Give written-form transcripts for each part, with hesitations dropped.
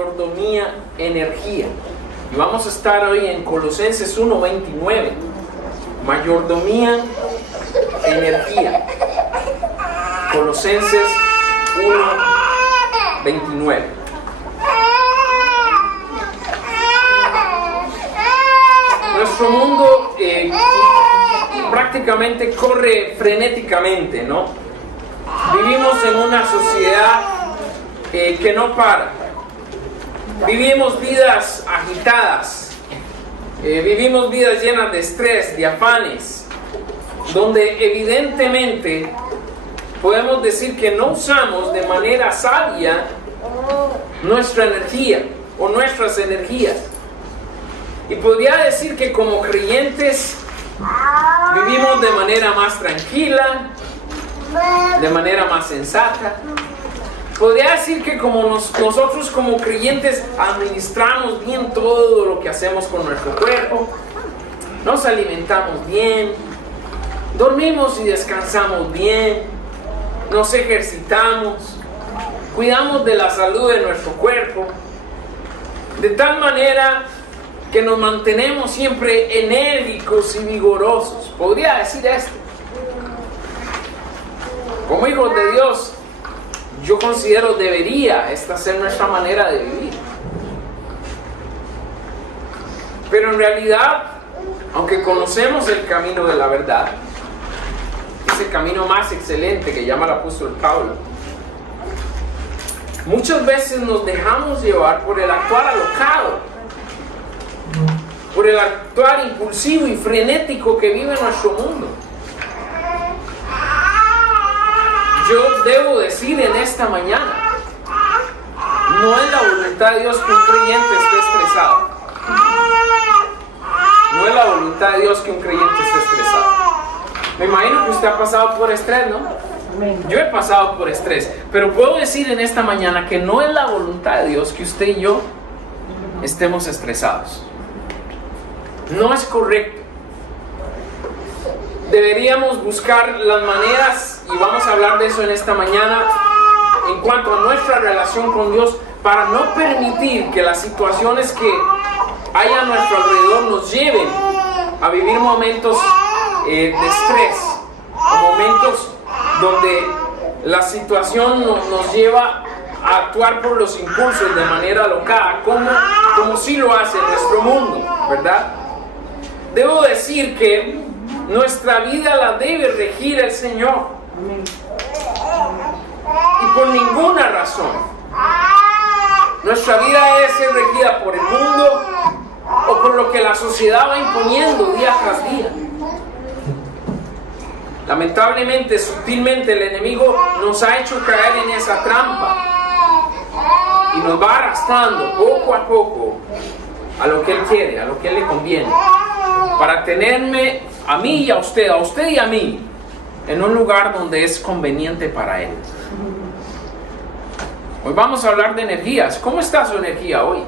mayordomía, energía. Y vamos a estar hoy en Colosenses 1:29. Mayordomía, energía. Colosenses 1:29. Nuestro mundo prácticamente corre frenéticamente, ¿no? Vivimos en una sociedad que no para. Vivimos vidas agitadas. Vivimos vidas llenas de estrés, de afanes, donde evidentemente podemos decir que no usamos de manera sabia nuestra energía o nuestras energías. Y podría decir que como creyentes vivimos de manera más tranquila, de manera más sensata. Podría decir que como nosotros como creyentes administramos bien todo lo que hacemos con nuestro cuerpo, nos alimentamos bien, dormimos y descansamos bien, nos ejercitamos, cuidamos de la salud de nuestro cuerpo, de tal manera que nos mantenemos siempre enérgicos y vigorosos. Podría decir esto. Como hijos de Dios, yo considero debería esta ser nuestra manera de vivir. Pero en realidad, aunque conocemos el camino de la verdad, es el camino más excelente que llama el apóstol Pablo, muchas veces nos dejamos llevar por el actuar alocado, por el actuar impulsivo y frenético que vive nuestro mundo. Yo debo decir en esta mañana, no es la voluntad de Dios que un creyente esté estresado. No es la voluntad de Dios que un creyente esté estresado. Me imagino que usted ha pasado por estrés, ¿no? Yo he pasado por estrés, pero puedo decir en esta mañana que no es la voluntad de Dios que usted y yo estemos estresados. No es correcto. Deberíamos buscar las maneras, y vamos a hablar de eso en esta mañana, en cuanto a nuestra relación con Dios, para no permitir que las situaciones que hay a nuestro alrededor nos lleven a vivir momentos de estrés, o momentos donde la situación nos lleva a actuar por los impulsos de manera alocada, como sí lo hace nuestro mundo, ¿verdad? Debo decir que nuestra vida la debe regir el Señor. Y por ninguna razón nuestra vida debe ser regida por el mundo o por lo que la sociedad va imponiendo día tras día. Lamentablemente, sutilmente, el enemigo nos ha hecho caer en esa trampa y nos va arrastrando poco a poco a lo que Él quiere, a lo que Él le conviene, para tenerme a mí y a usted y a mí, en un lugar donde es conveniente para Él. Hoy vamos a hablar de energías. ¿Cómo está su energía hoy?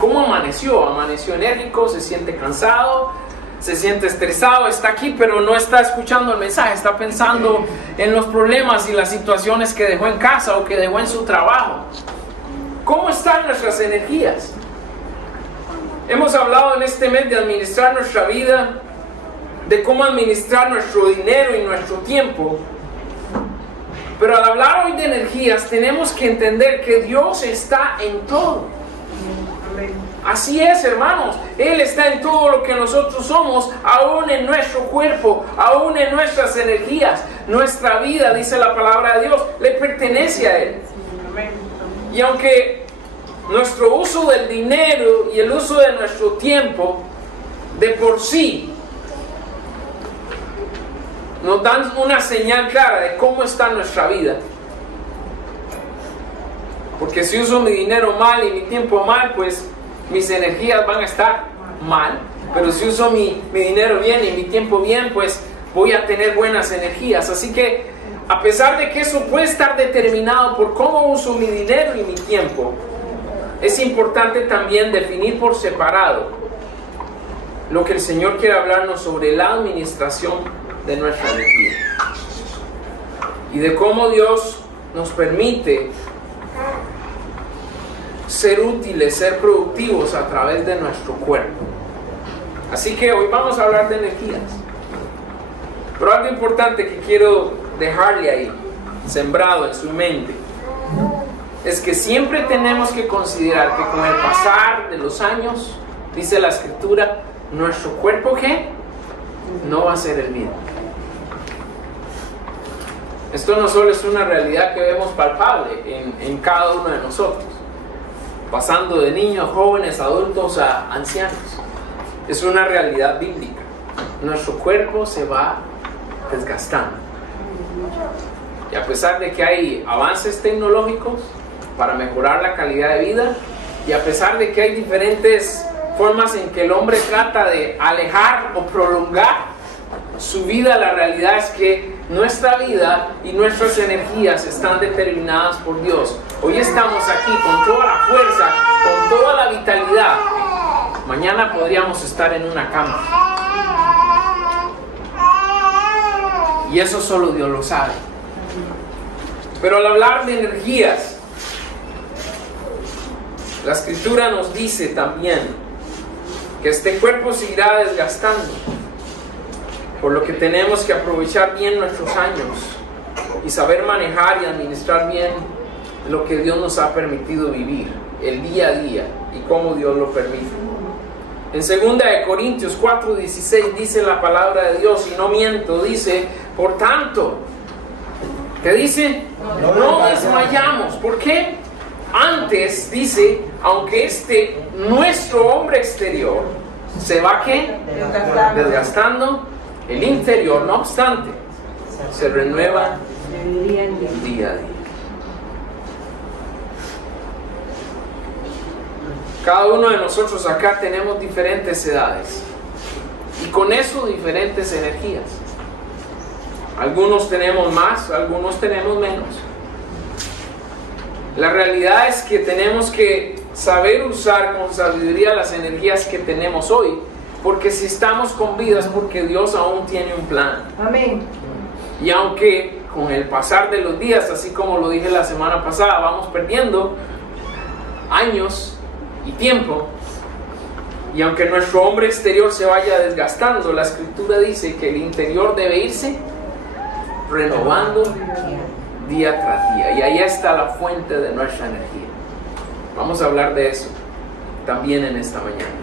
¿Cómo amaneció? ¿Amaneció enérgico? ¿Se siente cansado? ¿Se siente estresado? Está aquí, pero no está escuchando el mensaje. Está pensando en los problemas y las situaciones que dejó en casa o que dejó en su trabajo. ¿Cómo están nuestras energías? Hemos hablado en este mes de administrar nuestra vida, de cómo administrar nuestro dinero y nuestro tiempo. Pero al hablar hoy de energías, tenemos que entender que Dios está en todo. Así es, hermanos. Él está en todo lo que nosotros somos, aún en nuestro cuerpo, aún en nuestras energías. Nuestra vida, dice la palabra de Dios, le pertenece a Él. Y aunque nuestro uso del dinero y el uso de nuestro tiempo de por sí nos dan una señal clara de cómo está nuestra vida, porque si uso mi dinero mal y mi tiempo mal, pues mis energías van a estar mal. Pero si uso mi dinero bien y mi tiempo bien, pues voy a tener buenas energías. Así que a pesar de que eso puede estar determinado por cómo uso mi dinero y mi tiempo, es importante también definir por separado lo que el Señor quiere hablarnos sobre la administración de nuestra energía y de cómo Dios nos permite ser útiles, ser productivos a través de nuestro cuerpo. Así que hoy vamos a hablar de energías. Pero algo importante que quiero dejarle ahí, sembrado en su mente, es que siempre tenemos que considerar que con el pasar de los años, dice la Escritura, nuestro cuerpo ¿qué? No va a ser el mismo. Esto no solo es una realidad que vemos palpable en cada uno de nosotros, pasando de niños, jóvenes, adultos a ancianos. Es una realidad bíblica. Nuestro cuerpo se va desgastando. Y a pesar de que hay avances tecnológicos para mejorar la calidad de vida, y a pesar de que hay diferentes formas en que el hombre trata de alejar o prolongar su vida, la realidad es que nuestra vida y nuestras energías están determinadas por Dios. Hoy estamos aquí con toda la fuerza, con toda la vitalidad. Mañana podríamos estar en una cama. Y eso solo Dios lo sabe. Pero al hablar de energías, la Escritura nos dice también que este cuerpo se irá desgastando, por lo que tenemos que aprovechar bien nuestros años y saber manejar y administrar bien lo que Dios nos ha permitido vivir, el día a día y cómo Dios lo permite. En 2 Corintios 4:16 dice la palabra de Dios, y no miento, dice, por tanto, ¿qué dice? No desmayamos. ¿Por qué? Antes dice, aunque nuestro hombre exterior se va ¿qué? Desgastando, el interior, no obstante, se renueva día a día. Cada uno de nosotros acá tenemos diferentes edades y con eso diferentes energías. Algunos tenemos más, algunos tenemos menos. La realidad es que tenemos que saber usar con sabiduría las energías que tenemos hoy, porque si estamos con vida es porque Dios aún tiene un plan. Amén. Y aunque con el pasar de los días, así como lo dije la semana pasada, vamos perdiendo años y tiempo, y aunque nuestro hombre exterior se vaya desgastando, la Escritura dice que el interior debe irse renovando día tras día, y ahí está la fuente de nuestra energía. Vamos a hablar de eso también en esta mañana.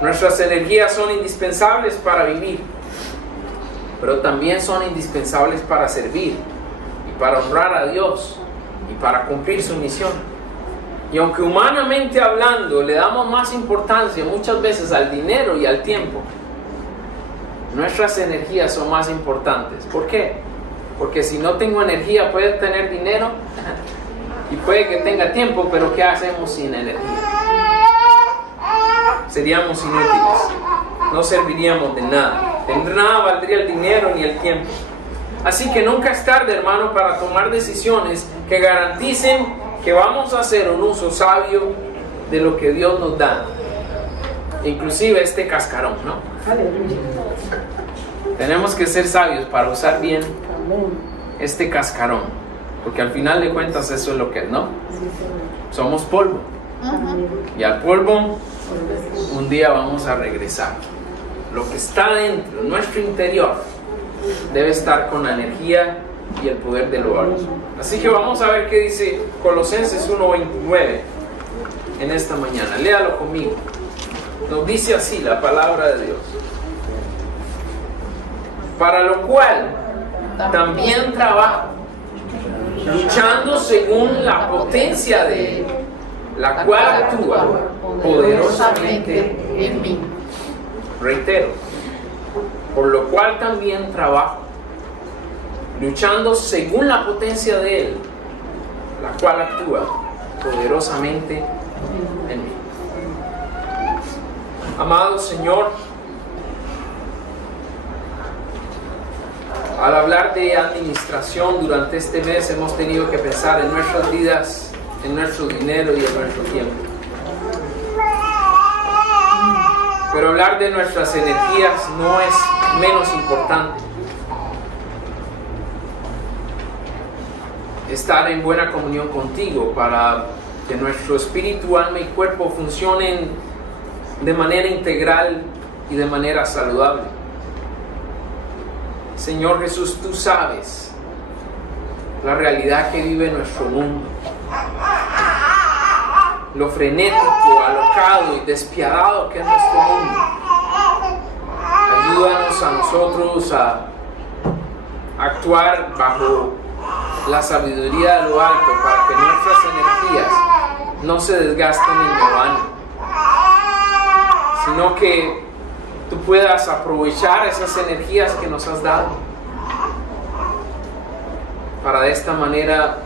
Nuestras energías son indispensables para vivir, pero también son indispensables para servir y para honrar a Dios y para cumplir su misión. Y aunque humanamente hablando le damos más importancia muchas veces al dinero y al tiempo, nuestras energías son más importantes. ¿Por qué? Porque si no tengo energía, puedo tener dinero y puede que tenga tiempo, pero ¿qué hacemos sin energía? Seríamos inútiles, no serviríamos de nada. De nada valdría el dinero ni el tiempo. Así que nunca es tarde, hermano, para tomar decisiones que garanticen que vamos a hacer un uso sabio de lo que Dios nos da, inclusive este cascarón, ¿no? Aleluya. Tenemos que ser sabios para usar bien este cascarón, porque al final de cuentas eso es lo que es, ¿no? Somos polvo, y al polvo un día vamos a regresar. Lo que está dentro, nuestro interior, debe estar con la energía y el poder de lo alto. Así que vamos a ver qué dice Colosenses 1:29 en esta mañana. Léalo conmigo. Nos dice así la palabra de Dios: para lo cual también trabajo, luchando según la potencia de Él, la cual actúa poderosamente en mí. Reitero, por lo cual también trabajo, luchando según la potencia de Él, la cual actúa poderosamente en mí. Amado Señor, al hablar de administración durante este mes hemos tenido que pensar en nuestras vidas, en nuestro dinero y en nuestro tiempo. Pero hablar de nuestras energías no es menos importante. Estar en buena comunión contigo para que nuestro espíritu, alma y cuerpo funcionen de manera integral y de manera saludable. Señor Jesús, tú sabes la realidad que vive nuestro mundo, lo frenético, alocado y despiadado que es nuestro mundo. Ayúdanos a nosotros a actuar bajo la sabiduría de lo alto para que nuestras energías no se desgasten en lo vano, sino que tú puedas aprovechar esas energías que nos has dado para de esta manera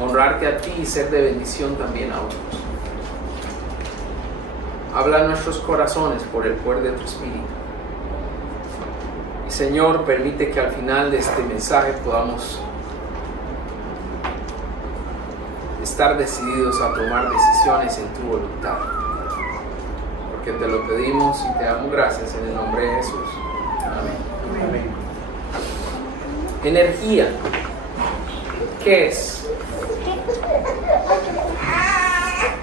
honrarte a ti y ser de bendición también a otros. Habla en nuestros corazones por el poder de tu Espíritu. Y Señor, permite que al final de este mensaje podamos estar decididos a tomar decisiones en tu voluntad. Porque te lo pedimos y te damos gracias en el nombre de Jesús. Amén. Amén. Energía. ¿Qué es?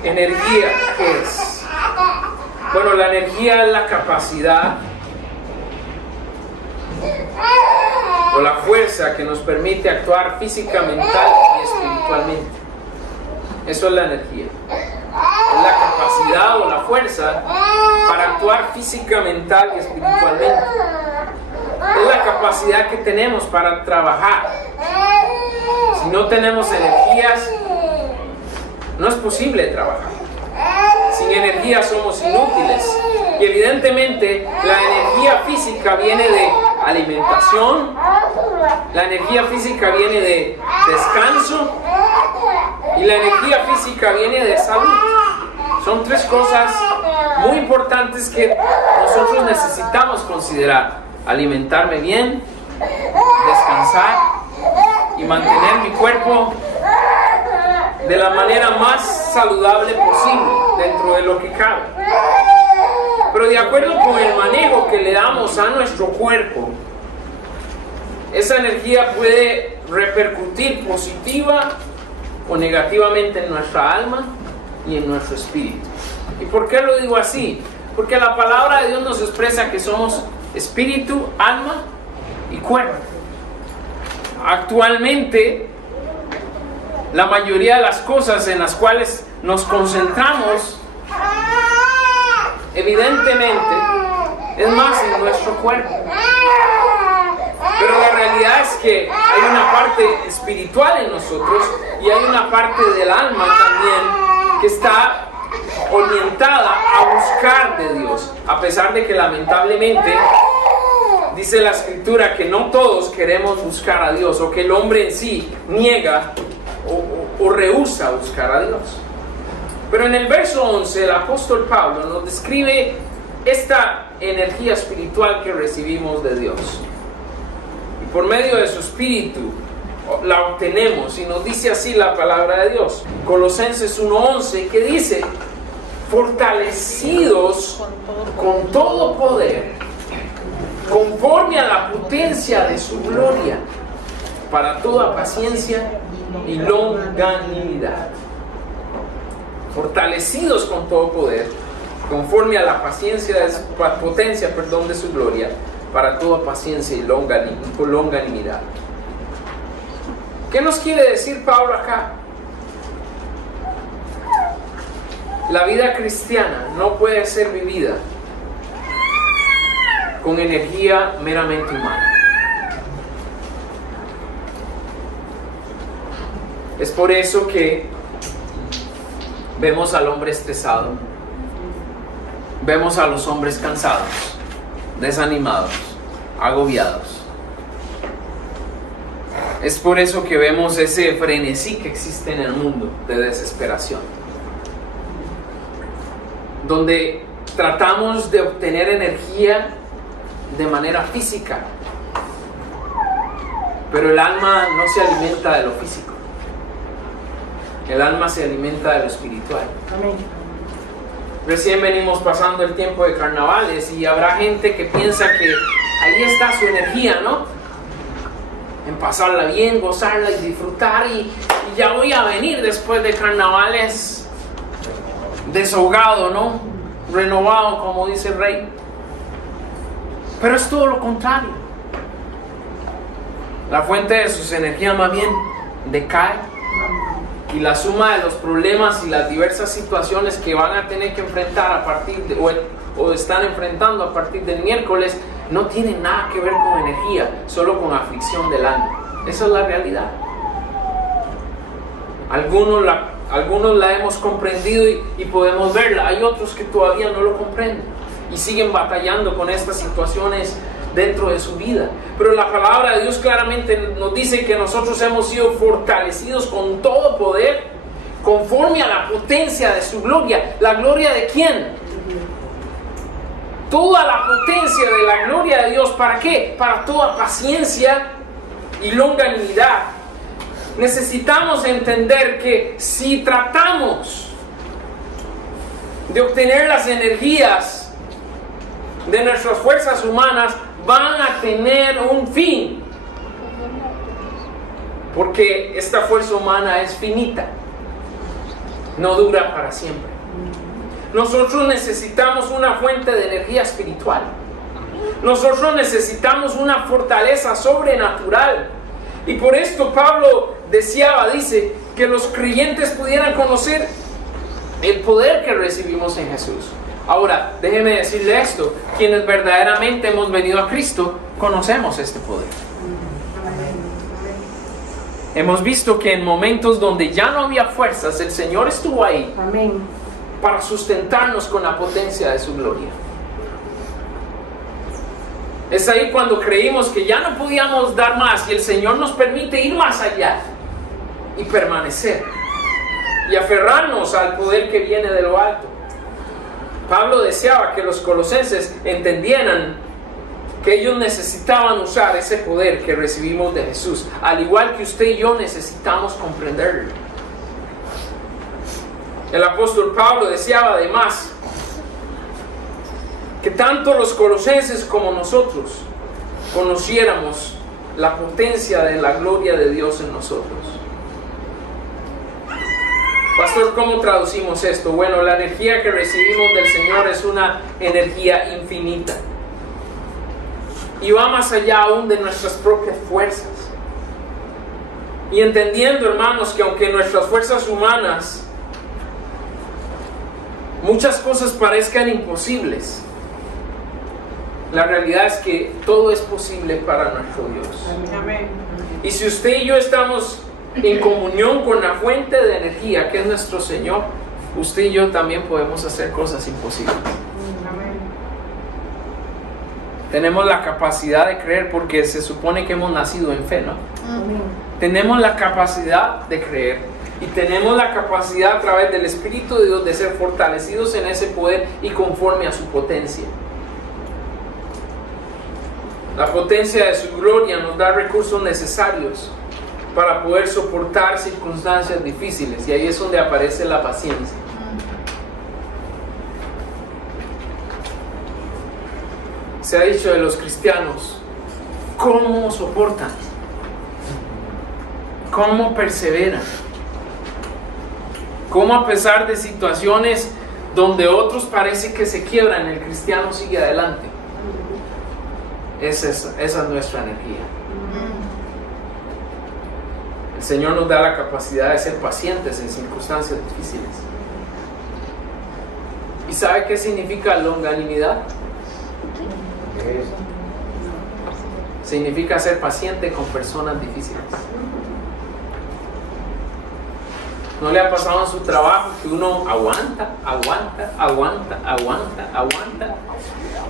Energía, ¿qué es? Bueno, la energía es la capacidad o la fuerza que nos permite actuar física, mental y espiritualmente. Eso es la energía. Es la capacidad o la fuerza para actuar física, mental y espiritualmente. Es la capacidad que tenemos para trabajar. Si no tenemos energías, no es posible trabajar. Sin energía somos inútiles. Y evidentemente la energía física viene de alimentación, la energía física viene de descanso y la energía física viene de salud. Son tres cosas muy importantes que nosotros necesitamos considerar: alimentarme bien, descansar y mantener mi cuerpo de la manera más saludable posible dentro de lo que cabe. Pero de acuerdo con el manejo que le damos a nuestro cuerpo, esa energía puede repercutir positiva o negativamente en nuestra alma y en nuestro espíritu. ¿Y por qué lo digo así? Porque la palabra de Dios nos expresa que somos espíritu, alma y cuerpo. Actualmente, la mayoría de las cosas en las cuales nos concentramos, evidentemente, es más en nuestro cuerpo. Pero la realidad es que hay una parte espiritual en nosotros y hay una parte del alma también que está orientada a buscar de Dios, a pesar de que lamentablemente dice la Escritura que no todos queremos buscar a Dios, o que el hombre en sí niega o rehúsa buscar a Dios. Pero en el verso 11 el apóstol Pablo nos describe esta energía espiritual que recibimos de Dios. Y por medio de su espíritu la obtenemos, y nos dice así la palabra de Dios. Colosenses 1:11, que dice: fortalecidos con todo poder, conforme a la potencia de su gloria, para toda paciencia y longanimidad. Fortalecidos con todo poder, conforme a la potencia de su gloria, para toda paciencia y longanimidad. ¿Qué nos quiere decir Pablo acá? La vida cristiana no puede ser vivida con energía meramente humana. Es por eso que vemos al hombre estresado, vemos a los hombres cansados, desanimados, agobiados. Es por eso que vemos ese frenesí que existe en el mundo de desesperación, donde tratamos de obtener energía de manera física, pero el alma no se alimenta de lo físico. El alma se alimenta de lo espiritual. Amén. Recién venimos pasando el tiempo de carnavales y habrá gente que piensa que ahí está su energía, ¿no? En pasarla bien, gozarla y disfrutar, y ya voy a venir después de carnavales desahogado, ¿no? Renovado, como dice el rey. Pero es todo lo contrario. La fuente de sus energías más bien decae. Y la suma de los problemas y las diversas situaciones que van a tener que enfrentar a partir de, o están enfrentando a partir del miércoles, no tienen nada que ver con energía, solo con aflicción del alma. Esa es la realidad. Algunos la hemos comprendido y podemos verla. Hay otros que todavía no lo comprenden y siguen batallando con estas situaciones dentro de su vida. Pero la palabra de Dios claramente nos dice que nosotros hemos sido fortalecidos con todo poder conforme a la potencia de su gloria. ¿La gloria de quién? Toda la potencia de la gloria de Dios. ¿Para qué? Para toda paciencia y longanimidad. Necesitamos entender que si tratamos de obtener las energías de nuestras fuerzas humanas, van a tener un fin, porque esta fuerza humana es finita, no dura para siempre. Nosotros necesitamos una fuente de energía espiritual. Nosotros necesitamos una fortaleza sobrenatural. Y por esto Pablo dice que los creyentes pudieran conocer el poder que recibimos en Jesús. Ahora, déjeme decirle esto: quienes verdaderamente hemos venido a Cristo, conocemos este poder. Hemos visto que en momentos donde ya no había fuerzas, el Señor estuvo ahí. Amén. Para sustentarnos con la potencia de su gloria. Es ahí cuando creímos que ya no podíamos dar más y el Señor nos permite ir más allá y permanecer y aferrarnos al poder que viene de lo alto. Pablo deseaba que los colosenses entendieran que ellos necesitaban usar ese poder que recibimos de Jesús, al igual que usted y yo necesitamos comprenderlo. El apóstol Pablo deseaba además que tanto los colosenses como nosotros conociéramos la potencia de la gloria de Dios en nosotros. Pastor, ¿cómo traducimos esto? Bueno, la energía que recibimos del Señor es una energía infinita y va más allá aún de nuestras propias fuerzas. Y entendiendo, hermanos, que aunque nuestras fuerzas humanas muchas cosas parezcan imposibles, la realidad es que todo es posible para nuestro Dios. Amén. Y si usted y yo estamos en comunión con la fuente de energía que es nuestro Señor, usted y yo también podemos hacer cosas imposibles. Amén. Tenemos la capacidad de creer porque se supone que hemos nacido en fe, ¿no? Amén. Tenemos la capacidad de creer y tenemos la capacidad a través del Espíritu de Dios de ser fortalecidos en ese poder y conforme a su potencia. La potencia de su gloria nos da recursos necesarios para poder soportar circunstancias difíciles, y ahí es donde aparece la paciencia. Se ha dicho de los cristianos: ¿cómo soportan? ¿Cómo perseveran? ¿Cómo a pesar de situaciones donde otros parece que se quiebran, el cristiano sigue adelante? Esa es nuestra energía. El Señor nos da la capacidad de ser pacientes en circunstancias difíciles. ¿Y sabe qué significa longanimidad? Significa ser paciente con personas difíciles. ¿No le ha pasado en su trabajo que uno aguanta?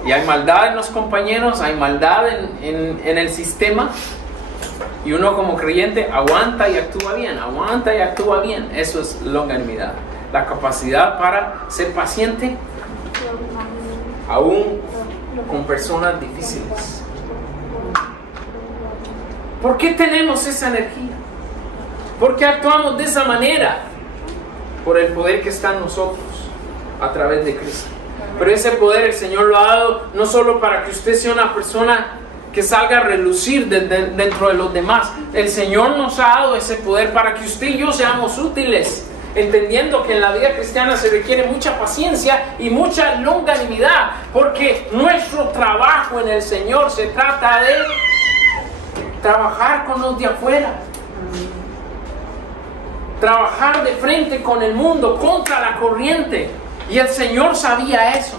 Y hay maldad en los compañeros, hay maldad en el sistema, y uno como creyente aguanta y actúa bien. Eso es longanimidad, la capacidad para ser paciente aún con personas difíciles. ¿Por qué tenemos esa energía? ¿Por qué actuamos de esa manera? Por el poder que está en nosotros a través de Cristo. Pero ese poder el Señor lo ha dado no solo para que usted sea una persona que salga a relucir dentro de los demás. El Señor nos ha dado ese poder para que usted y yo seamos útiles entendiendo que en la vida cristiana se requiere mucha paciencia y mucha longanimidad, porque nuestro trabajo en el Señor se trata de trabajar con los de afuera, trabajar de frente con el mundo, contra la corriente, y el Señor sabía eso.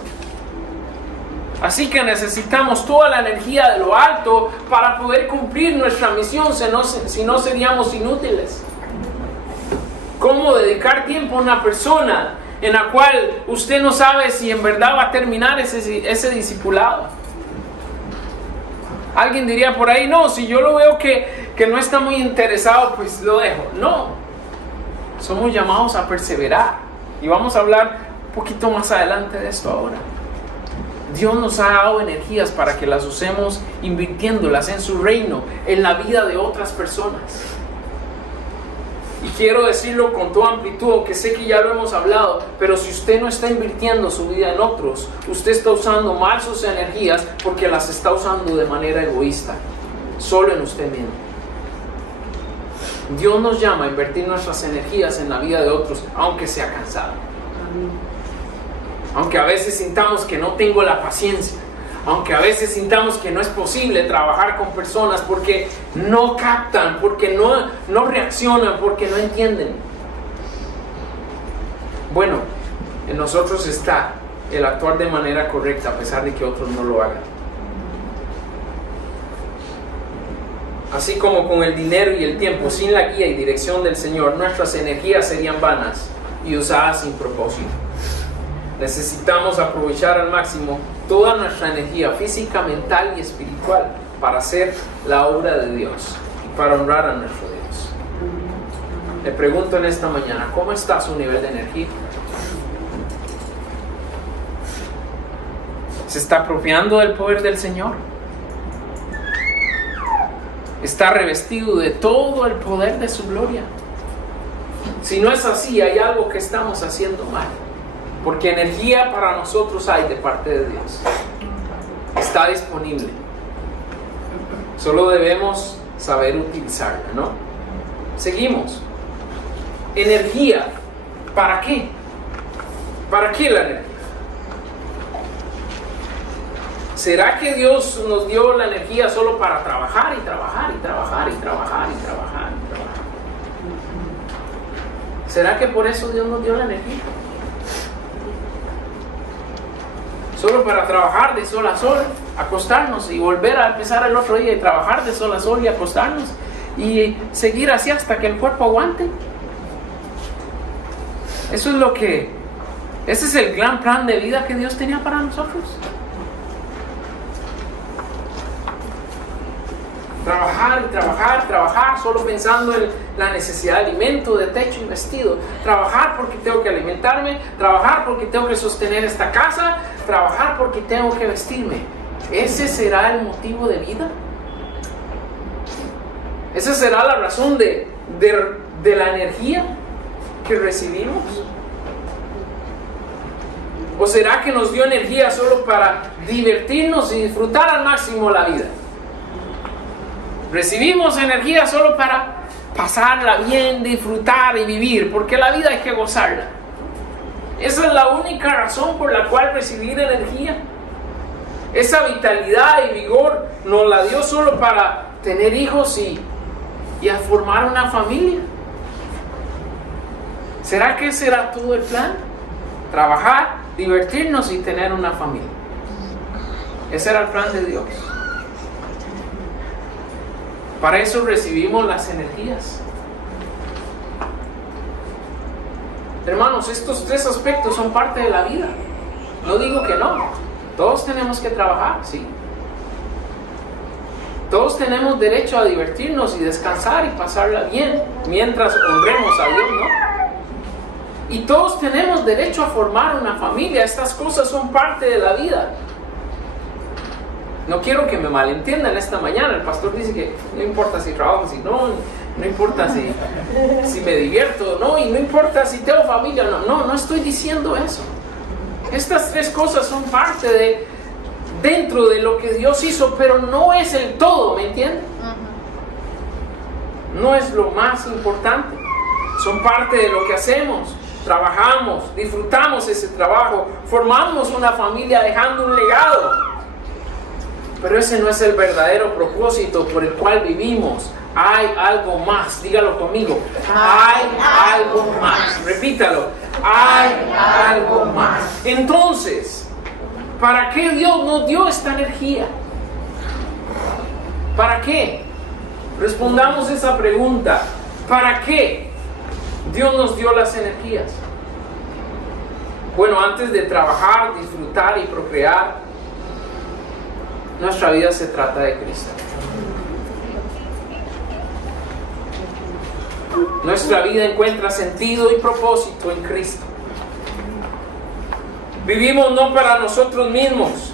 Así que necesitamos toda la energía de lo alto para poder cumplir nuestra misión, si no seríamos inútiles. ¿Cómo dedicar tiempo a una persona en la cual usted no sabe si en verdad va a terminar ese discipulado? Alguien diría por ahí, no, si yo lo veo que no está muy interesado, pues lo dejo. No, somos llamados a perseverar, y vamos a hablar un poquito más adelante de esto ahora. Dios nos ha dado energías para que las usemos invirtiéndolas en su reino, en la vida de otras personas. Y quiero decirlo con toda amplitud, aunque sé que ya lo hemos hablado, pero si usted no está invirtiendo su vida en otros, usted está usando mal sus energías porque las está usando de manera egoísta, solo en usted mismo. Dios nos llama a invertir nuestras energías en la vida de otros, aunque sea cansado. Aunque a veces sintamos que no tengo la paciencia, aunque a veces sintamos que no es posible trabajar con personas porque no captan, porque no reaccionan, porque no entienden. Bueno, en nosotros está el actuar de manera correcta a pesar de que otros no lo hagan. Así como con el dinero y el tiempo, sin la guía y dirección del Señor, nuestras energías serían vanas y usadas sin propósito. Necesitamos aprovechar al máximo toda nuestra energía física, mental y espiritual para hacer la obra de Dios y para honrar a nuestro Dios. Le pregunto en esta mañana, ¿cómo está su nivel de energía? ¿Se está apropiando del poder del Señor? ¿Está revestido de todo el poder de su gloria? Si no es así, hay algo que estamos haciendo mal. Porque energía para nosotros hay de parte de Dios. Está disponible. Solo debemos saber utilizarla, ¿no? Seguimos. Energía. ¿Para qué? ¿Para qué la energía? ¿Será que Dios nos dio la energía solo para trabajar y trabajar y trabajar y trabajar y trabajar y trabajar? ¿Será que por eso Dios nos dio la energía? Solo para trabajar de sol a sol, acostarnos y volver a empezar el otro día y trabajar de sol a sol y acostarnos y seguir así hasta que el cuerpo aguante. Ese es el gran plan de vida que Dios tenía para nosotros. Trabajar y trabajar, trabajar solo pensando en la necesidad de alimento, de techo y vestido. Trabajar porque tengo que alimentarme, trabajar porque tengo que sostener esta casa, trabajar porque tengo que vestirme. ¿Ese será el motivo de vida? ¿Esa será la razón de la energía que recibimos? ¿O será que nos dio energía solo para divertirnos y disfrutar al máximo la vida? Recibimos energía solo para pasarla bien, disfrutar y vivir, porque la vida hay que gozarla. Esa es la única razón por la cual recibir energía. Esa vitalidad y vigor nos la dio solo para tener hijos y a formar una familia. ¿Será que ese era todo el plan? Trabajar, divertirnos y tener una familia. Ese era el plan de Dios. Para eso recibimos las energías. Hermanos, estos tres aspectos son parte de la vida. No digo que no. Todos tenemos que trabajar, sí. Todos tenemos derecho a divertirnos y descansar y pasarla bien mientras honremos a Dios, ¿no? Y todos tenemos derecho a formar una familia. Estas cosas son parte de la vida. No quiero que me malentiendan esta mañana. El pastor dice que no importa si trabajo, si no importa si me divierto, no, y no importa si tengo familia, no estoy diciendo eso. Estas tres cosas son parte dentro de lo que Dios hizo, pero no es el todo, ¿me entienden? No es lo más importante. son parte de lo que hacemos. Trabajamos, disfrutamos ese trabajo, formamos una familia dejando un legado. Pero ese no es el verdadero propósito por el cual vivimos. Hay algo más, dígalo conmigo. Hay algo más. Repítalo. Hay algo más. Entonces, ¿para qué Dios nos dio esta energía? ¿Para qué? Respondamos esa pregunta. ¿Para qué Dios nos dio las energías? Bueno, antes de trabajar, disfrutar y procrear, nuestra vida se trata de Cristo. Nuestra vida encuentra sentido y propósito en Cristo. Vivimos no para nosotros mismos.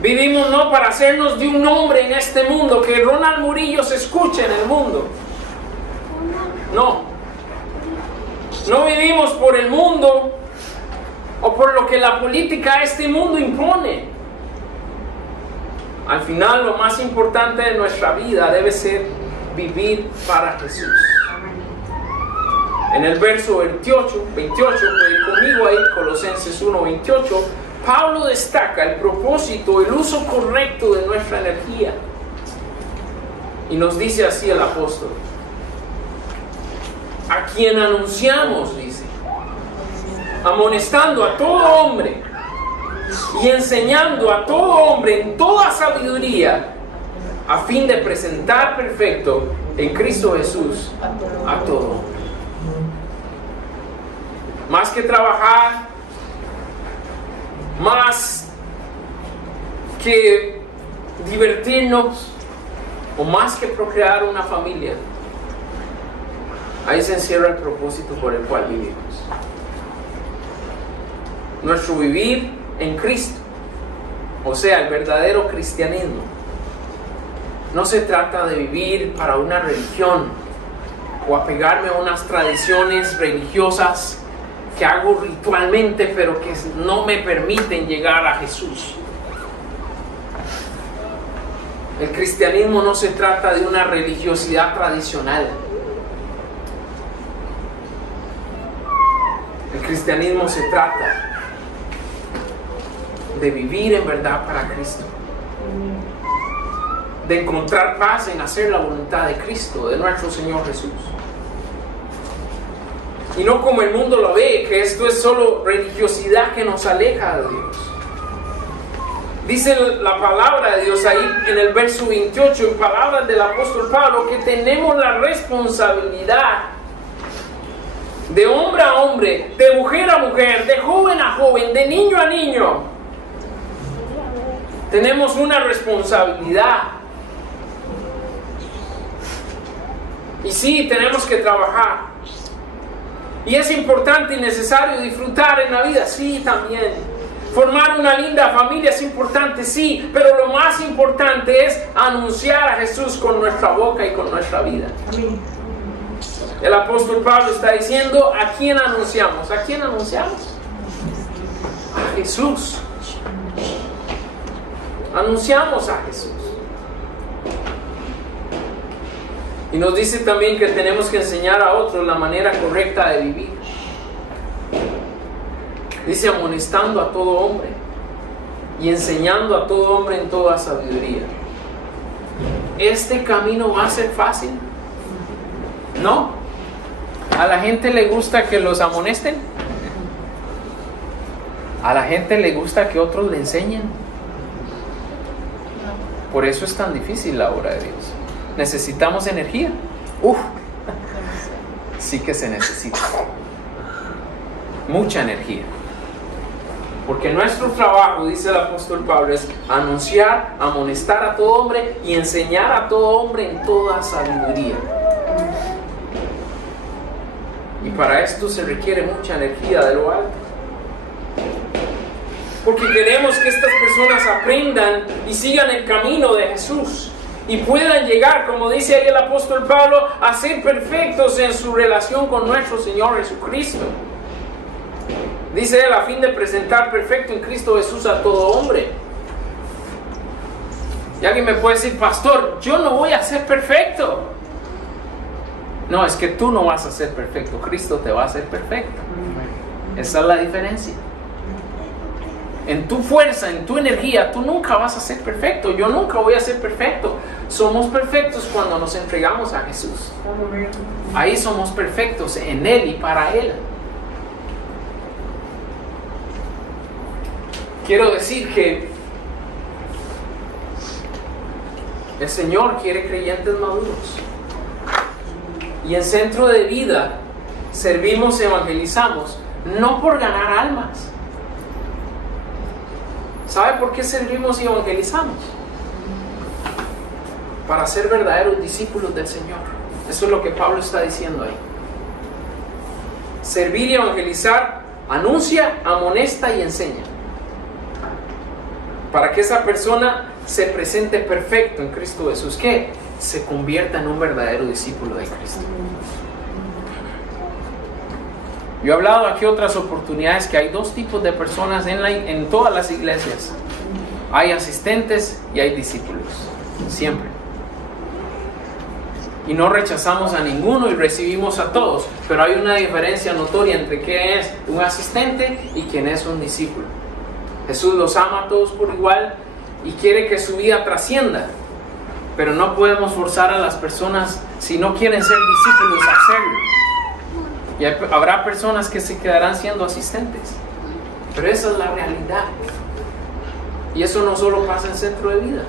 Vivimos no para hacernos de un nombre en este mundo, que Ronald Murillo se escuche en el mundo. No. No vivimos por el mundo o por lo que la política de este mundo impone. Al final, lo más importante de nuestra vida debe ser vivir para Jesús. En el verso 28, puede ir conmigo ahí, Colosenses 1:28, Pablo destaca el propósito, el uso correcto de nuestra energía. Y nos dice así el apóstol: a quien anunciamos, dice, amonestando a todo hombre y enseñando a todo hombre en toda sabiduría, a fin de presentar perfecto en Cristo Jesús a todo hombre. Más que trabajar, más que divertirnos, o más que procrear una familia, ahí se encierra el propósito por el cual vivimos. Nuestro vivir en Cristo, o sea, el verdadero cristianismo, no se trata de vivir para una religión o apegarme a unas tradiciones religiosas que hago ritualmente, pero que no me permiten llegar a Jesús. El cristianismo no se trata de una religiosidad tradicional. El cristianismo se trata de vivir en verdad para Cristo, de encontrar paz en hacer la voluntad de Cristo, de nuestro Señor Jesús. Y no como el mundo lo ve, que esto es solo religiosidad que nos aleja de Dios. Dice la palabra de Dios ahí en el verso 28, en palabras del apóstol Pablo, que tenemos la responsabilidad de hombre a hombre, de mujer a mujer, de joven a joven, de niño a niño. Tenemos una responsabilidad. Y sí, tenemos que trabajar. Y es importante y necesario disfrutar en la vida, sí, también. Formar una linda familia es importante, sí, pero lo más importante es anunciar a Jesús con nuestra boca y con nuestra vida. Amén. El apóstol Pablo está diciendo, ¿a quién anunciamos? ¿A quién anunciamos? A Jesús. Anunciamos a Jesús. Y nos dice también que tenemos que enseñar a otros la manera correcta de vivir. Dice amonestando a todo hombre y enseñando a todo hombre en toda sabiduría. ¿Este camino va a ser fácil? No. ¿A la gente le gusta que los amonesten? ¿A la gente le gusta que otros le enseñen? Por eso es tan difícil la obra de Dios. ¿Necesitamos energía? Sí que se necesita. Mucha energía. Porque nuestro trabajo, dice el apóstol Pablo, es anunciar, amonestar a todo hombre y enseñar a todo hombre en toda sabiduría. Y para esto se requiere mucha energía de lo alto. Porque queremos que estas personas aprendan y sigan el camino de Jesús. Y puedan llegar, como dice ahí el apóstol Pablo, a ser perfectos en su relación con nuestro Señor Jesucristo. Dice él, a fin de presentar perfecto en Cristo Jesús a todo hombre. Y alguien me puede decir, pastor, yo no voy a ser perfecto. No, es que tú no vas a ser perfecto, Cristo te va a hacer perfecto. Esa es la diferencia. En tu fuerza, en tu energía, tú nunca vas a ser perfecto. Yo nunca voy a ser perfecto. Somos perfectos cuando nos entregamos a Jesús. Ahí somos perfectos en Él y para Él. Quiero decir que el Señor quiere creyentes maduros. Y en Centro de Vida servimos, evangelizamos, no por ganar almas. ¿Sabe por qué servimos y evangelizamos? Para ser verdaderos discípulos del Señor. Eso es lo que Pablo está diciendo ahí. Servir y evangelizar anuncia, amonesta y enseña. Para que esa persona se presente perfecto en Cristo Jesús, que se convierta en un verdadero discípulo de Cristo. Yo he hablado aquí otras oportunidades que hay dos tipos de personas en todas las iglesias. Hay asistentes y hay discípulos. Siempre. Y no rechazamos a ninguno y recibimos a todos. Pero hay una diferencia notoria entre quién es un asistente y quién es un discípulo. Jesús los ama a todos por igual y quiere que su vida trascienda. Pero no podemos forzar a las personas, si no quieren ser discípulos, a hacerlo. Y habrá personas que se quedarán siendo asistentes. Pero esa es la realidad. Y eso no solo pasa en Centro de Vida.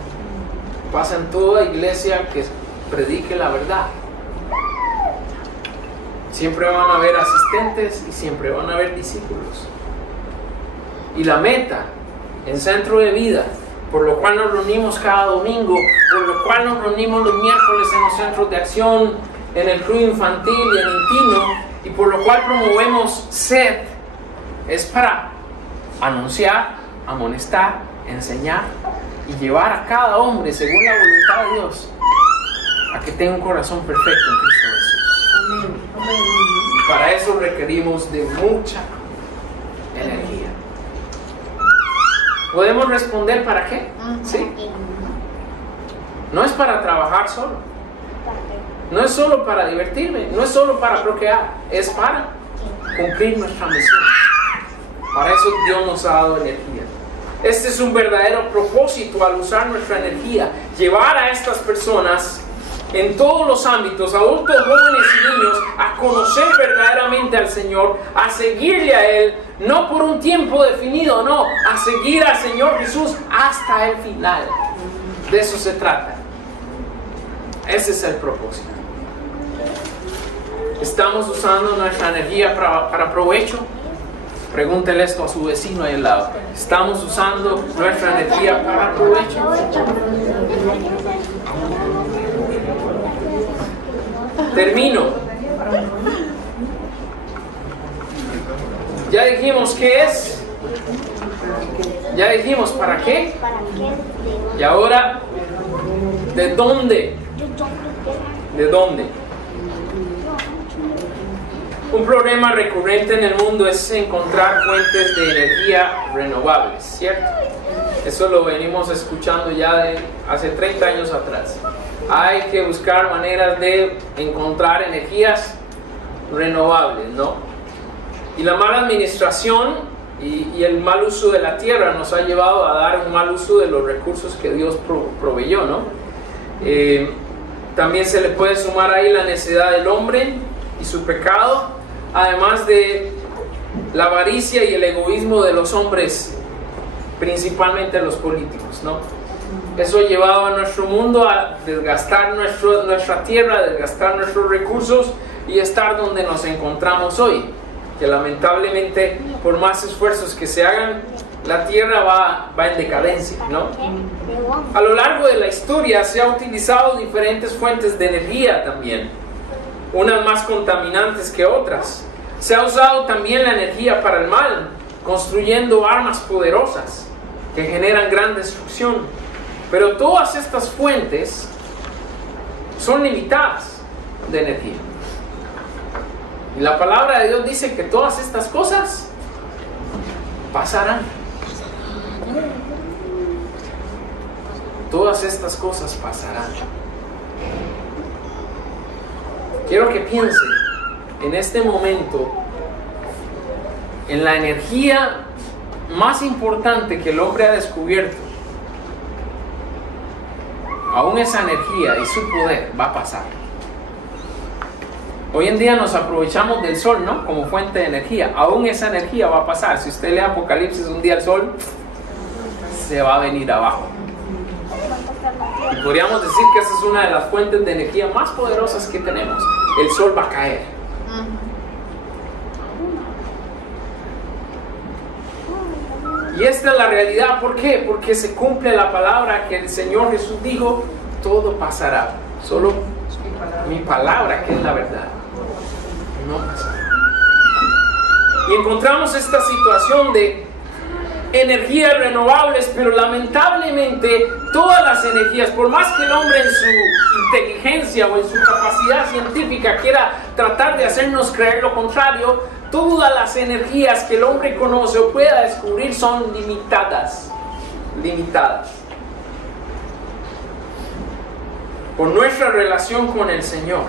Pasa en toda iglesia que predique la verdad. Siempre van a haber asistentes y siempre van a haber discípulos. Y la meta en Centro de Vida, por lo cual nos reunimos cada domingo, por lo cual nos reunimos los miércoles en los centros de acción, en el club infantil y en Intino, y por lo cual promovemos SED, es para anunciar, amonestar, enseñar y llevar a cada hombre, según la voluntad de Dios, a que tenga un corazón perfecto en Cristo Jesús. Y para eso requerimos de mucha energía. ¿Podemos responder para qué? ¿Sí? No es para trabajar solo. No es solo para divertirme. No es solo para procrear. Es para cumplir nuestra misión. Para eso Dios nos ha dado energía. Este es un verdadero propósito al usar nuestra energía. Llevar a estas personas en todos los ámbitos, adultos, jóvenes y niños, a conocer verdaderamente al Señor, a seguirle a Él, no por un tiempo definido, no, a seguir al Señor Jesús hasta el final. De eso se trata. Ese es el propósito. ¿Estamos usando nuestra energía para provecho? Pregúntele esto a su vecino ahí al lado. ¿Estamos usando nuestra energía para provecho? Termino. Ya dijimos qué es. Ya dijimos para qué. Y ahora, ¿de dónde? ¿De dónde? Un problema recurrente en el mundo es encontrar fuentes de energía renovables, ¿cierto? Eso lo venimos escuchando ya de hace 30 años atrás. Hay que buscar maneras de encontrar energías renovables, ¿no? Y la mala administración y el mal uso de la tierra nos ha llevado a dar un mal uso de los recursos que Dios proveyó, ¿no? También se le puede sumar ahí la necedad del hombre y su pecado, además de la avaricia y el egoísmo de los hombres, principalmente los políticos, ¿no? Eso ha llevado a nuestro mundo a desgastar nuestra tierra, a desgastar nuestros recursos y estar donde nos encontramos hoy, que lamentablemente por más esfuerzos que se hagan, la tierra va en decadencia, ¿no? A lo largo de la historia se han utilizado diferentes fuentes de energía también, unas más contaminantes que otras. Se ha usado también la energía para el mal, construyendo armas poderosas que generan gran destrucción. Pero todas estas fuentes son limitadas de energía. Y la palabra de Dios dice que todas estas cosas pasarán. Todas estas cosas pasarán. Quiero que piense en este momento en la energía más importante que el hombre ha descubierto. Aún esa energía y su poder va a pasar. Hoy en día nos aprovechamos del sol, ¿no? Como fuente de energía. Aún esa energía va a pasar. Si usted lee Apocalipsis, un día el sol se va a venir abajo. Y podríamos decir que esa es una de las fuentes de energía más poderosas que tenemos. El sol va a caer. Y esta es la realidad. ¿Por qué? Porque se cumple la palabra que el Señor Jesús dijo: todo pasará, solo mi palabra, que es la verdad, no pasará. Y encontramos esta situación de energías renovables, pero lamentablemente todas las energías, por más que el hombre en su inteligencia o en su capacidad científica quiera tratar de hacernos creer lo contrario, todas las energías que el hombre conoce o pueda descubrir son limitadas. Por nuestra relación con el Señor,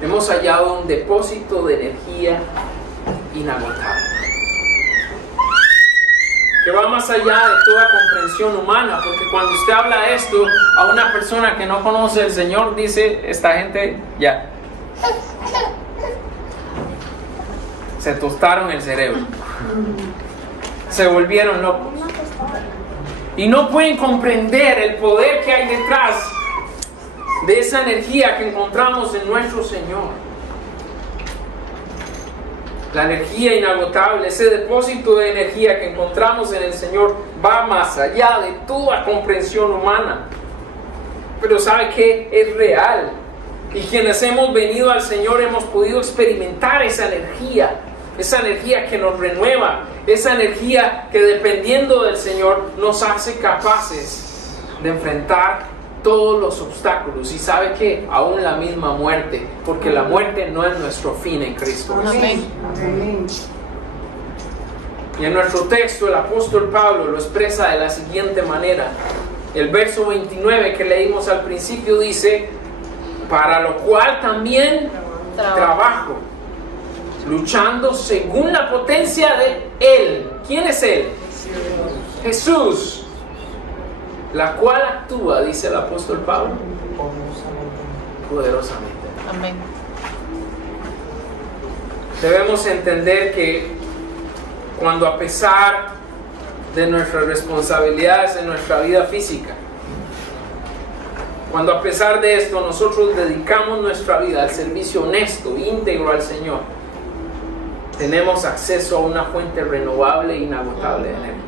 hemos hallado un depósito de energía inagotable, que va más allá de toda comprensión humana, porque cuando usted habla esto a una persona que no conoce al Señor, dice: esta gente ya se tostaron el cerebro, se volvieron locos y no pueden comprender el poder que hay detrás de esa energía que encontramos en nuestro Señor. La energía inagotable, ese depósito de energía que encontramos en el Señor, va más allá de toda comprensión humana. Pero ¿sabe qué? Es real. Y quienes hemos venido al Señor hemos podido experimentar esa energía que nos renueva, esa energía que, dependiendo del Señor, nos hace capaces de enfrentar todos los obstáculos. Y ¿sabe qué? Aún la misma muerte, porque la muerte no es nuestro fin en Cristo Jesús. Amén. Y en nuestro texto el apóstol Pablo lo expresa de la siguiente manera. El verso 29 que leímos al principio dice: para lo cual también trabajo, luchando según la potencia de Él. ¿Quién es Él? Jesús, la cual actúa, dice el apóstol Pablo, poderosamente. Amén. Debemos entender que cuando, a pesar de nuestras responsabilidades en nuestra vida física, cuando a pesar de esto nosotros dedicamos nuestra vida al servicio honesto, íntegro al Señor, tenemos acceso a una fuente renovable e inagotable de energía.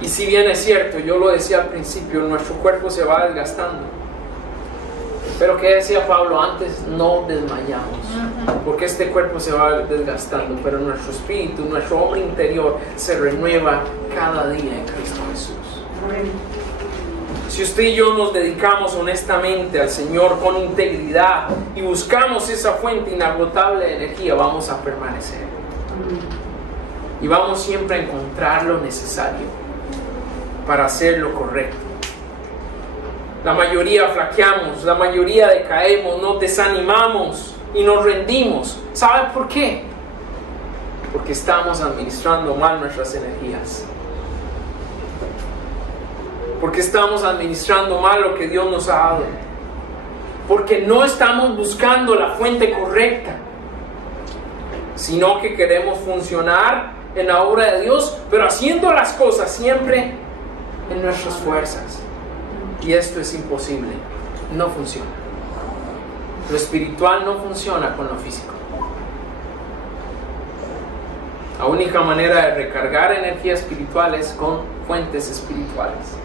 Y si bien es cierto, yo lo decía al principio, nuestro cuerpo se va desgastando. Pero ¿qué decía Pablo antes? No desmayamos, porque este cuerpo se va desgastando, pero nuestro espíritu, nuestro hombre interior se renueva cada día en Cristo Jesús. Si usted y yo nos dedicamos honestamente al Señor con integridad y buscamos esa fuente inagotable de energía, vamos a permanecer. Y vamos siempre a encontrar lo necesario para hacer lo correcto. La mayoría flaqueamos, la mayoría decaemos, nos desanimamos y nos rendimos. ¿Sabe por qué? Porque estamos administrando mal nuestras energías. Porque estamos administrando mal lo que Dios nos ha dado. Porque no estamos buscando la fuente correcta, sino que queremos funcionar en la obra de Dios, pero haciendo las cosas siempre en nuestras fuerzas. Y esto es imposible, no funciona. Lo espiritual no funciona con lo físico. La única manera de recargar energía espiritual es con fuentes espirituales.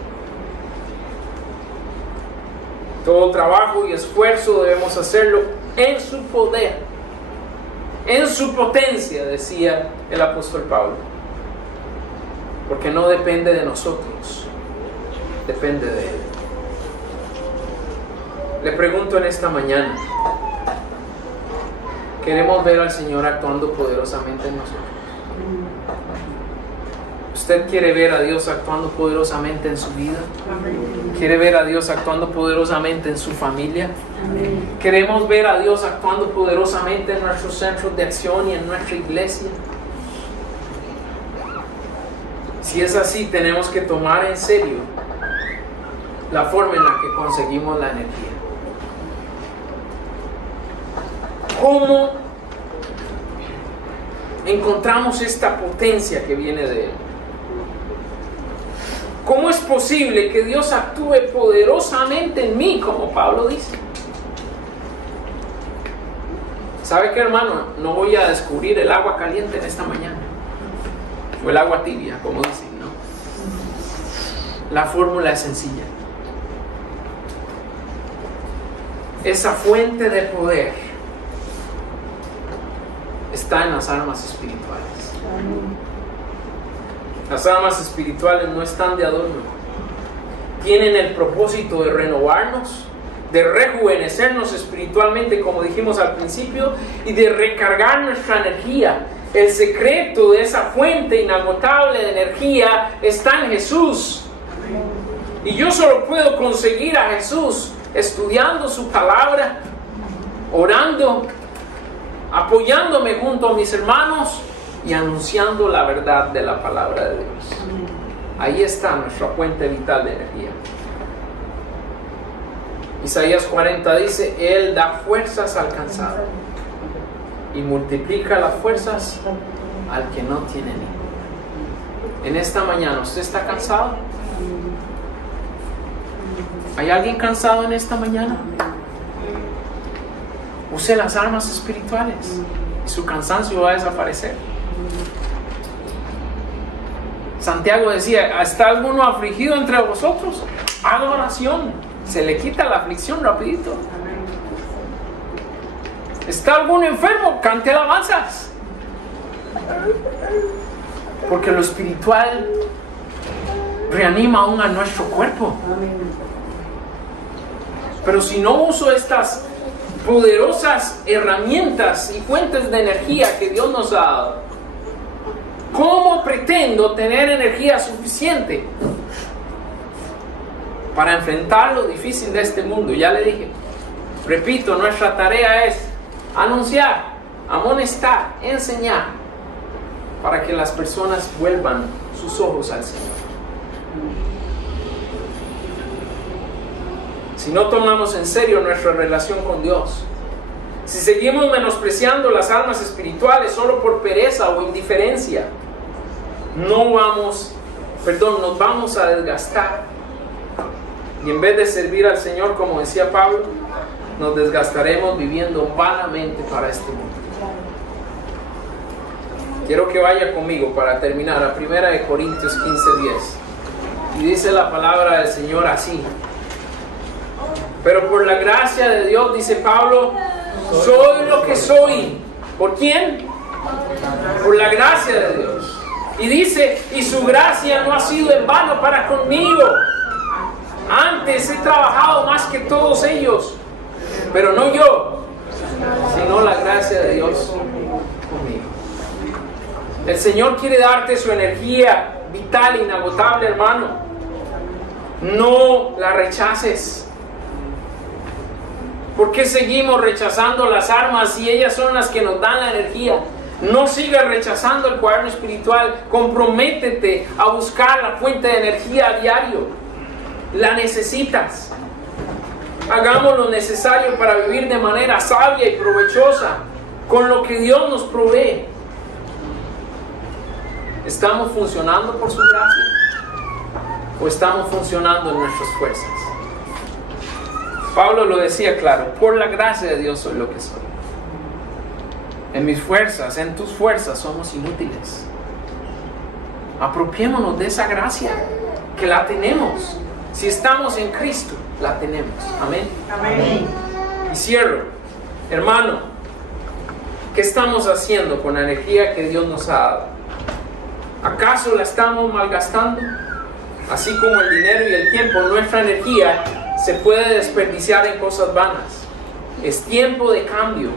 Todo trabajo y esfuerzo debemos hacerlo en su poder, en su potencia, decía el apóstol Pablo. Porque no depende de nosotros, depende de Él. Le pregunto en esta mañana, ¿queremos ver al Señor actuando poderosamente en nosotros? ¿Usted quiere ver a Dios actuando poderosamente en su vida? ¿Quiere ver a Dios actuando poderosamente en su familia? ¿Queremos ver a Dios actuando poderosamente en nuestros centros de acción y en nuestra iglesia? Si es así, tenemos que tomar en serio la forma en la que conseguimos la energía. ¿Cómo encontramos esta potencia que viene de Él? ¿Cómo es posible que Dios actúe poderosamente en mí, como Pablo dice? ¿Sabe qué, hermano? No voy a descubrir el agua caliente en esta mañana, o el agua tibia, como dicen, ¿no? La fórmula es sencilla. Esa fuente de poder está en las armas espirituales. Las armas espirituales no están de adorno. Tienen el propósito de renovarnos, de rejuvenecernos espiritualmente, como dijimos al principio, y de recargar nuestra energía. El secreto de esa fuente inagotable de energía está en Jesús. Y yo solo puedo conseguir a Jesús estudiando su palabra, orando, apoyándome junto a mis hermanos y anunciando la verdad de la palabra de Dios. Ahí está nuestra fuente vital de energía. Isaías 40 dice: Él da fuerzas al cansado y multiplica las fuerzas al que no tiene ni. En esta mañana, ¿usted está cansado? ¿Hay alguien cansado en esta mañana? Use las armas espirituales y su cansancio va a desaparecer. Santiago decía: ¿está alguno afligido entre vosotros? Haga oración, se le quita la aflicción rapidito. ¿Está alguno enfermo? Cante alabanzas. Porque lo espiritual reanima aún a nuestro cuerpo. Pero si no uso estas poderosas herramientas y fuentes de energía que Dios nos ha dado, ¿cómo pretendo tener energía suficiente para enfrentar lo difícil de este mundo? Ya le dije, repito, nuestra tarea es anunciar, amonestar, enseñar, para que las personas vuelvan sus ojos al Señor. Si no tomamos en serio nuestra relación con Dios, si seguimos menospreciando las armas espirituales solo por pereza o indiferencia, nos vamos a desgastar. Y en vez de servir al Señor, como decía Pablo, nos desgastaremos viviendo vanamente para este mundo. Quiero que vaya conmigo para terminar a 1 Corintios 15:10. Y dice la palabra del Señor así: pero por la gracia de Dios, dice Pablo, soy lo que soy. ¿Por quién? Por la gracia de Dios. Y dice: y su gracia no ha sido en vano para conmigo. Antes he trabajado más que todos ellos, pero no yo, sino la gracia de Dios conmigo. El Señor quiere darte su energía vital e inagotable, hermano. No la rechaces. ¿Por qué seguimos rechazando las armas si ellas son las que nos dan la energía? No sigas rechazando el cuaderno espiritual. Comprométete a buscar la fuente de energía a diario. La necesitas. Hagamos lo necesario para vivir de manera sabia y provechosa con lo que Dios nos provee. ¿Estamos funcionando por su gracia o estamos funcionando en nuestras fuerzas? Pablo lo decía claro: por la gracia de Dios soy lo que soy. En mis fuerzas, en tus fuerzas somos inútiles. Apropiémonos de esa gracia, que la tenemos. Si estamos en Cristo, la tenemos. Amén. Amén. Y cierro. Hermano, ¿qué estamos haciendo con la energía que Dios nos ha dado? ¿Acaso la estamos malgastando? Así como el dinero y el tiempo, nuestra energía se puede desperdiciar en cosas vanas. Es tiempo de cambio,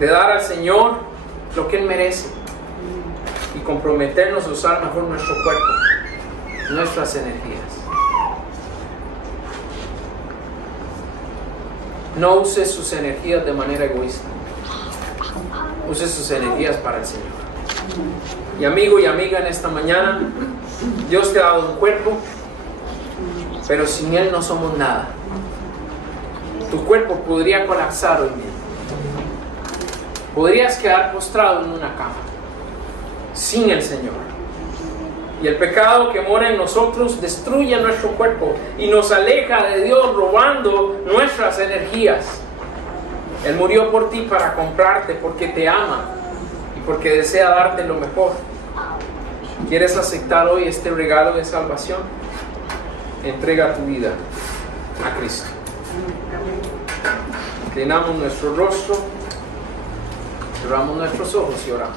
de dar al Señor lo que Él merece y comprometernos a usar mejor nuestro cuerpo, nuestras energías. No use sus energías de manera egoísta. Use sus energías para el Señor. Y amigo y amiga, en esta mañana, Dios te ha dado un cuerpo, pero sin Él no somos nada. Tu cuerpo podría colapsar hoy mismo. Podrías quedar postrado en una cama, sin el Señor. Y el pecado que mora en nosotros destruye nuestro cuerpo y nos aleja de Dios, robando nuestras energías. Él murió por ti para comprarte, porque te ama y porque desea darte lo mejor. ¿Quieres aceptar hoy este regalo de salvación? Entrega tu vida a Cristo. Inclinamos nuestro rostro, cerramos nuestros ojos y oramos.